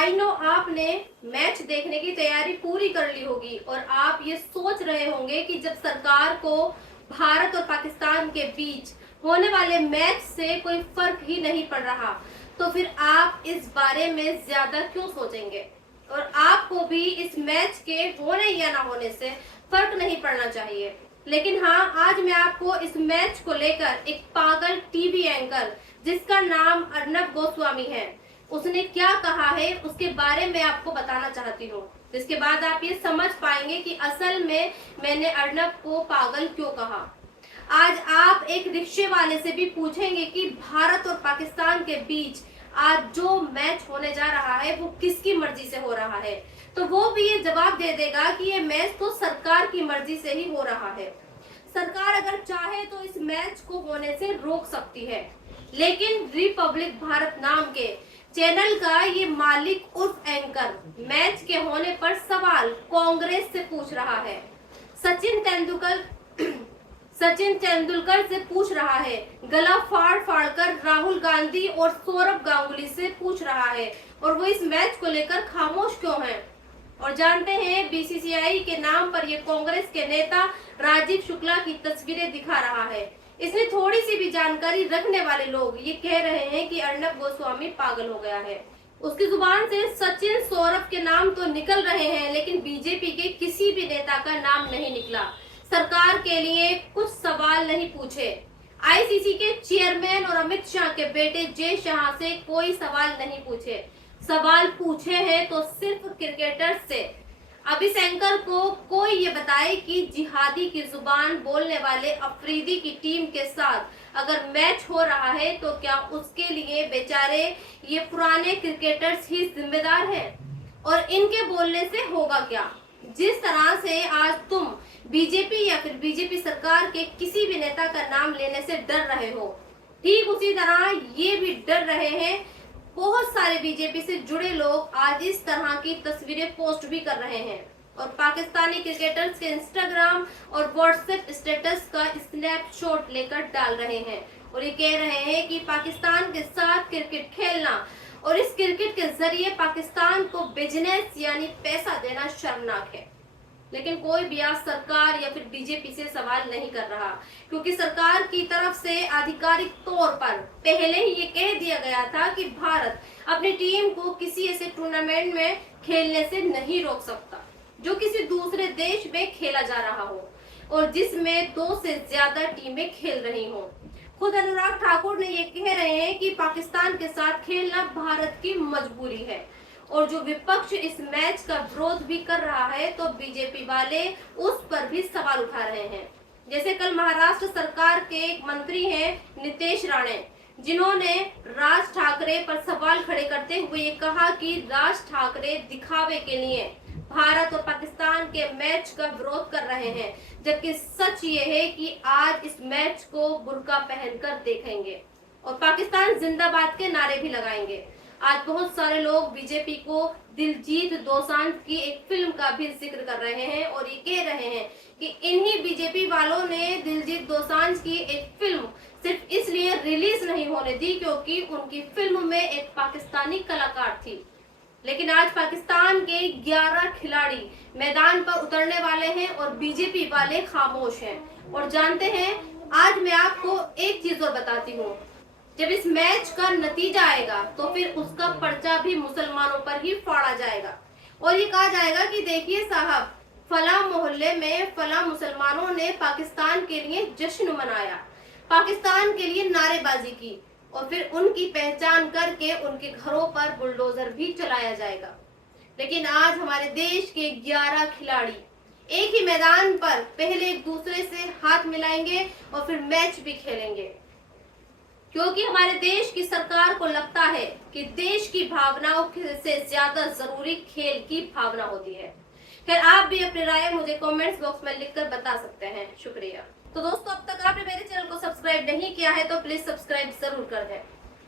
I know आपने match देखने की तैयारी पूरी कर ली होगी और आप ये सोच रहे होंगे कि जब सरकार को भारत और पाकिस्तान के बीच होने वाले मैच से कोई फर्क ही नहीं पड़ रहा तो फिर आप इस बारे में ज्यादा क्यों सोचेंगे और आपको भी इस मैच के होने या ना होने से फर्क नहीं पड़ना चाहिए। लेकिन हाँ, आज मैं आपको इस मैच को लेकर एक पागल टीवी एंकर जिसका नाम अर्नब गोस्वामी है, उसने क्या कहा है उसके बारे में आपको बताना चाहती हूँ, जिसके बाद आप ये समझ पाएंगे कि असल में मैंने अर्नब को पागल क्यों कहा। आज आप एक रिक्शे वाले से भी पूछेंगे कि भारत और पाकिस्तान के बीच आज जो मैच होने जा रहा है वो किसकी मर्जी से हो रहा है, तो वो भी ये जवाब दे देगा कि ये मैच तो सरकार की मर्जी से ही हो रहा है। सरकार अगर चाहे तो इस मैच को होने से रोक सकती है, लेकिन रिपब्लिक भारत नाम के चैनल का ये मालिक उर्फ एंकर मैच के होने पर सवाल कांग्रेस से पूछ रहा है। सचिन तेंदुलकर से पूछ रहा है, गला फाड़ फाड़ कर राहुल गांधी और सौरभ गांगुली से पूछ रहा है, और वो इस मैच को लेकर खामोश क्यों हैं। और जानते हैं बीसीसीआई के नाम पर ये कांग्रेस के नेता राजीव शुक्ला की तस्वीरें दिखा रहा है। इसमें थोड़ी सी भी जानकारी रखने वाले लोग ये कह रहे हैं कि अर्नब गोस्वामी पागल हो गया है। उसकी जुबान से सचिन सौरभ के नाम तो निकल रहे हैं, लेकिन बीजेपी के किसी भी नेता का नाम नहीं निकला। सरकार के लिए कुछ सवाल नहीं पूछे। आईसीसी के चेयरमैन और अमित शाह के बेटे जय शाह से कोई सवाल नहीं पूछे। सवाल पूछे हैं तो सिर्फ क्रिकेटर्स से। अब इस एंकर को कोई ये बताए कि जिहादी की जुबान बोलने वाले अफरीदी की टीम के साथ अगर मैच हो रहा है तो क्या उसके लिए बेचारे ये पुराने क्रिकेटर्स ही जिम्मेदार हैं, और इनके बोलने से होगा क्या। जिस तरह से आज तुम बीजेपी या फिर बीजेपी सरकार के किसी भी नेता का नाम लेने से डर रहे हो, ठीक उसी तरह ये भी डर रहे हैं। बहुत सारे बीजेपी से जुड़े लोग आज इस तरह की तस्वीरें पोस्ट भी कर रहे हैं और पाकिस्तानी क्रिकेटर्स के इंस्टाग्राम और व्हाट्सएप स्टेटस का स्नैपशॉट लेकर डाल रहे हैं और ये कह रहे हैं कि पाकिस्तान के साथ क्रिकेट खेलना और इस क्रिकेट के जरिए पाकिस्तान को बिजनेस यानी पैसा देना शर्मनाक है। लेकिन कोई भी आज सरकार या फिर बीजेपी से सवाल नहीं कर रहा, क्योंकि सरकार की तरफ से आधिकारिक तौर पर पहले ही ये कह दिया गया था कि भारत अपनी टीम को किसी ऐसे टूर्नामेंट में खेलने से नहीं रोक सकता जो किसी दूसरे देश में खेला जा रहा हो और जिसमें 2 से ज्यादा टीमें खेल रही हों। खुद अनुराग ठाकुर ने ये कह रहे हैं कि पाकिस्तान के साथ खेलना भारत की मजबूरी है, और जो विपक्ष इस मैच का विरोध भी कर रहा है तो बीजेपी वाले उस पर भी सवाल उठा रहे हैं। जैसे कल महाराष्ट्र सरकार के एक मंत्री हैं नीतीश राणे, जिन्होंने राज ठाकरे पर सवाल खड़े करते हुए ये कहा कि राज ठाकरे दिखावे के लिए भारत और पाकिस्तान के मैच का विरोध कर रहे हैं, जबकि सच ये है कि आज इस मैच को बुर्का पहनकर देखेंगे और पाकिस्तान जिंदाबाद के नारे भी लगाएंगे। आज बहुत सारे लोग बीजेपी को दिलजीत दोसांझ की एक फिल्म का भी जिक्र कर रहे हैं और ये कह रहे हैं कि इन्हीं बीजेपी वालों ने दिलजीत दोसांझ की एक फिल्म सिर्फ इसलिए रिलीज नहीं होने दी क्योंकि उनकी फिल्म में एक पाकिस्तानी कलाकार थी। लेकिन आज पाकिस्तान के 11 खिलाड़ी मैदान पर उतरने वाले हैं और बीजेपी वाले खामोश हैं। और जानते हैं, आज मैं आपको एक चीज और बताती हूँ, जब इस मैच का नतीजा आएगा तो फिर उसका पर्चा भी मुसलमानों पर ही फाड़ा जाएगा और ये कहा जाएगा कि देखिए साहब, फला मोहल्ले में फला मुसलमानों ने पाकिस्तान के लिए जश्न मनाया, पाकिस्तान के लिए नारेबाजी की और फिर उनकी पहचान करके उनके घरों पर बुलडोजर भी चलाया जाएगा। लेकिन आज हमारे देश के 11 खिलाड़ी एक ही मैदान पर पहले एक दूसरे से हाथ मिलाएंगे और फिर मैच भी खेलेंगे, क्योंकि हमारे देश की सरकार को लगता है कि देश की भावनाओं से ज्यादा जरूरी खेल की भावना होती है। खैर, आप भी अपनी राय मुझे कमेंट्स बॉक्स में लिखकर बता सकते हैं। शुक्रिया। तो दोस्तों, अब तक आपने मेरे चैनल को सब्सक्राइब नहीं किया है तो प्लीज सब्सक्राइब जरूर कर दें।